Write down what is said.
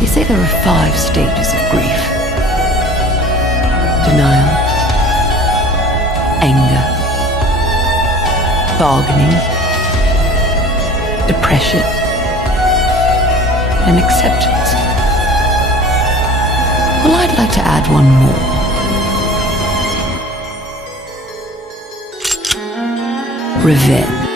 They say there are 5 stages of grief: denial, anger, bargaining, depression, and acceptance. Well, I'd like to add one more: revenge.